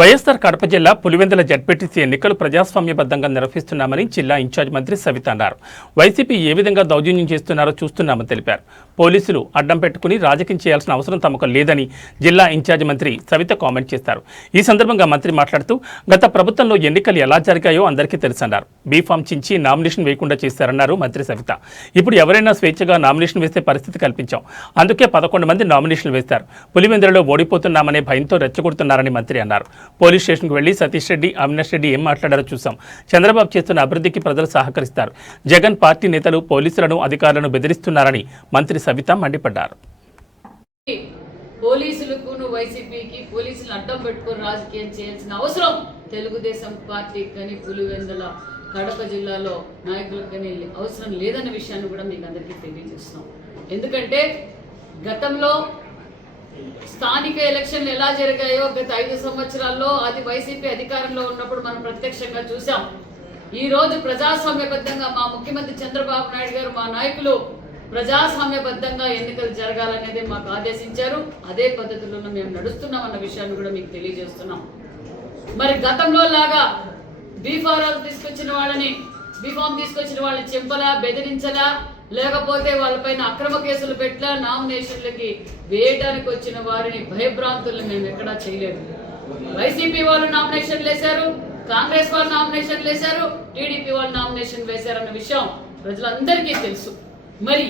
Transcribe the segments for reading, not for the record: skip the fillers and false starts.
వైఎస్ఆర్ కడప జిల్లా పులివెందుల జడ్పీటీసీ ఎన్నికలు ప్రజాస్వామ్యబద్ధంగా నిర్వహిస్తున్నామని జిల్లా ఇన్ఛార్జ్ మంత్రి సవిత అన్నారు. వైసీపీ ఏ విధంగా దౌర్జన్యం చేస్తున్నారో చూస్తున్నామని తెలిపారు. పోలీసులు అడ్డం పెట్టుకుని రాజకీయం చేయాల్సిన అవసరం తమకు లేదని జిల్లా ఇన్ఛార్జ్ మంత్రి సవిత కామెంట్ చేశారు. ఈ సందర్భంగా మంత్రి మాట్లాడుతూ గత ప్రభుత్వంలో ఎన్నికలు ఎలా జరిగాయో అందరికీ తెలుసన్నారు. బీఫామ్ చించి నామినేషన్ వేయకుండా చేశారన్నారు మంత్రి సవిత. ఇప్పుడు ఎవరైనా స్వేచ్ఛగా నామినేషన్ వేసే పరిస్థితి కల్పించాం. అందుకే 11 మంది నామినేషన్లు వేశారు. పులివెందులలో ఓడిపోతున్నామనే భయంతో రెచ్చగొడుతున్నారని మంత్రి అన్నారు. పోలీస్ స్టేషన్కు వెళ్లి సతీష్ రెడ్డి, అవినాష్ రెడ్డి ఏం మాట్లాడారో చూసాం. చంద్రబాబు చేస్తున్న అభివృద్ధికి ప్రజలు సహకరిస్తారు. జగన్ పార్టీ నేతలు పోలీసులను, అధికారులను బెదిరిస్తున్నారని మంత్రి సవిత మండిపడ్డారు. పోలీసులకు వైసీపీకి పోలీసులు అడ్డం పెట్టుకొని రాజకీయం చేయాల్సిన అవసరం తెలుగుదేశం పార్టీ కానీ పులివెందుల కడప జిల్లాలో నాయకులకు కానీ అవసరం లేదన్న విషయాన్ని కూడా మీకు అందరికీ తెలియజేస్తున్నాం. ఎందుకంటే గతంలో స్థానిక ఎలక్షన్లు ఎలా జరిగాయో గత 5 సంవత్సరాల్లో అది వైసీపీ అధికారంలో ఉన్నప్పుడు మనం ప్రత్యక్షంగా చూసాం. ఈ రోజు ప్రజాస్వామ్యబద్ధంగా మా ముఖ్యమంత్రి చంద్రబాబు నాయుడు గారు, మా నాయకులు ప్రజాస్వామ్యబద్ధంగా ఎన్నికలు జరగాలనేది మాకు ఆదేశించారు. అదే పద్ధతిలో మేము నడుస్తున్నాం అన్న విషయాన్ని కూడా మీకు తెలియజేస్తున్నాం. మరి గతంలో లాగా బీఫామ్ తీసుకొచ్చిన వాళ్ళని చెంపలా, బెదిరించలా, లేకపోతే వాళ్ళపైన అక్రమ కేసులు పెట్టలా, నామినేషన్లకి వేయడానికి వచ్చిన వారిని భయభ్రాంతులను మేము ఎక్కడా చేయలేదు. వైసీపీ వాళ్ళు నామినేషన్లు వేశారు, కాంగ్రెస్ వాళ్ళు నామినేషన్లు వేశారు, టీడీపీ వాళ్ళు నామినేషన్ వేశారన్న విషయం ప్రజలందరికీ తెలుసు. మరి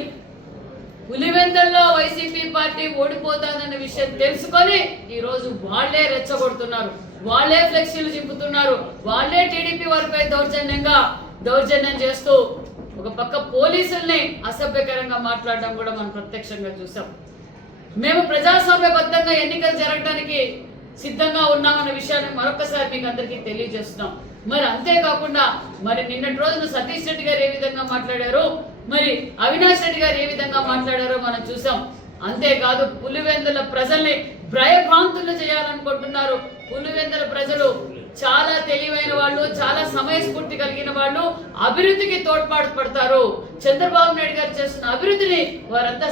పులివెందుల్లో వైసీపీ పార్టీ ఓడిపోతాదన్న విషయం తెలుసుకొని ఈ రోజు వాళ్లే రెచ్చగొడుతున్నారు, వాళ్లే ఫ్లెక్సీలు చింపుతున్నారు, వాళ్లే టీడీపీ వారిపై దౌర్జన్యం చేస్తూ ఒక పక్క పోలీసుల్ని అసభ్యకరంగా మాట్లాడడం కూడా మనం ప్రత్యక్షంగా చూసాం. మేము ప్రజాస్వామ్యబద్ధంగా ఎన్నికలు జరగడానికి సిద్ధంగా ఉన్నామన్న విషయాన్ని మరొకసారి మీకు అందరికీ తెలియజేస్తున్నాం. మరి అంతేకాకుండా మరి నిన్నటి రోజున సతీష్ రెడ్డి గారు ఏ విధంగా మాట్లాడారు, మరి అవినాష్ రెడ్డి గారు ఏ విధంగా మాట్లాడారో మనం చూసాం. అంతేకాదు పులివెందుల ప్రజల్ని భయభ్రాంతులు చేయాలనుకుంటున్నారు. పులివెందుల ప్రజలు చాలా తెలివైన వాళ్ళు, చాలా సమయస్ఫూర్తి కలిగిన వాళ్ళు, అభివృద్ధికి తోడ్పాటు. చంద్రబాబు నాయుడు గారు చేస్తున్న అభివృద్ధిని వారంతా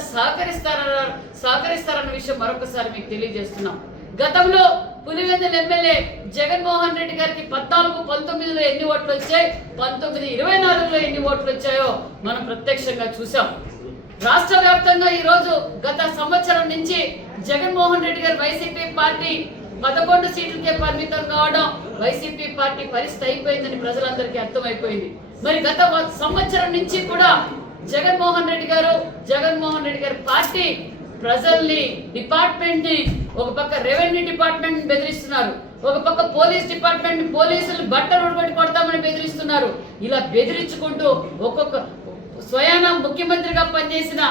సహకరిస్తారన్న విషయం మరొకసారి మీకు తెలియజేస్తున్నాం. గతంలో పులివెందుల ఎమ్మెల్యే జగన్మోహన్ రెడ్డి గారికి 14-19లో ఎన్ని ఓట్లు వచ్చాయి, 19-24లో ఎన్ని ఓట్లు వచ్చాయో మనం ప్రత్యక్షంగా చూసాం. రాష్ట్ర వ్యాప్తంగా ఈ రోజు గత సంవత్సరం నుంచి జగన్మోహన్ రెడ్డి గారు వైసీపీ పార్టీ 11 సీట్లకే పరిమితం కావడం వైసీపీ పార్టీ పరిస్థితి అయిపోయిందని ప్రజలందరికీ అర్థమైపోయింది. మరి గత సంవత్సరం నుంచి కూడా జగన్మోహన్ రెడ్డి గారి పార్టీ ప్రజల్ని, డిపార్ట్మెంట్ ని, ఒక పక్క రెవెన్యూ డిపార్ట్మెంట్ ని బెదిరిస్తున్నారు, ఒక పక్క పోలీస్ డిపార్ట్మెంట్ ని పోలీసులు బట్టలు ఉడబెట్టి కొడతామని బెదిరిస్తున్నారు. ఇలా బెదిరించుకుంటూ ఒక్కొక్క స్వయాన ముఖ్యమంత్రిగా పనిచేసిన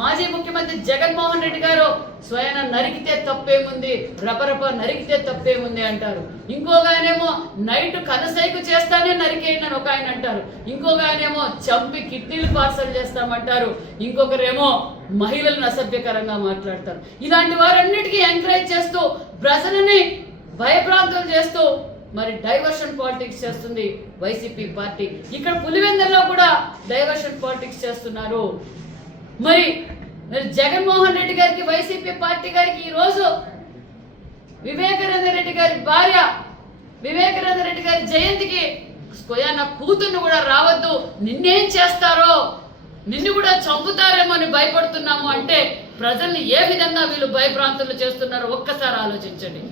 మాజీ ముఖ్యమంత్రి జగన్మోహన్ రెడ్డి గారు స్వయాన నరికితే తప్పేముంది, రపరప నరికితే తప్పేముంది అంటారు. ఇంకొక ఆయనేమో నైట్ కనసైకు చేస్తానే నరికేయండి అని ఒక ఆయన అంటారు. ఇంకొక ఆయనేమో చంపి కిడ్నీలు పార్సల్ చేస్తామంటారు. ఇంకొకరేమో మహిళలను అసభ్యకరంగా మాట్లాడతారు. ఇలాంటి వారన్నిటికీ ఎంకరేజ్ చేస్తూ ప్రజలని భయభ్రాంతులు చేస్తూ మరి డైవర్షన్ పాలిటిక్స్ చేస్తుంది వైసీపీ పార్టీ. ఇక్కడ పులివెందుల్లో కూడా డైవర్షన్ పాలిటిక్స్ చేస్తున్నారు. మరి జగన్మోహన్ రెడ్డి గారికి, వైసీపీ పార్టీ గారికి ఈ రోజు వివేకానంద రెడ్డి గారి భార్య, వివేకానంద రెడ్డి గారి జయంతికి నా కూతుర్ను కూడా రావద్దు, నిన్నేం చేస్తారో, నిన్ను కూడా చంపుతారేమో అని భయపడుతున్నాము అంటే ప్రజల్ని ఏ విధంగా వీళ్ళు భయభ్రాంతులు చేస్తున్నారో ఒక్కసారి ఆలోచించండి.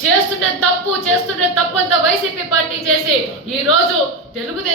చేస్తుంటే తప్పు అంతా వైసీపీ పార్టీ చేసి ఈ రోజు తెలుగుదేశం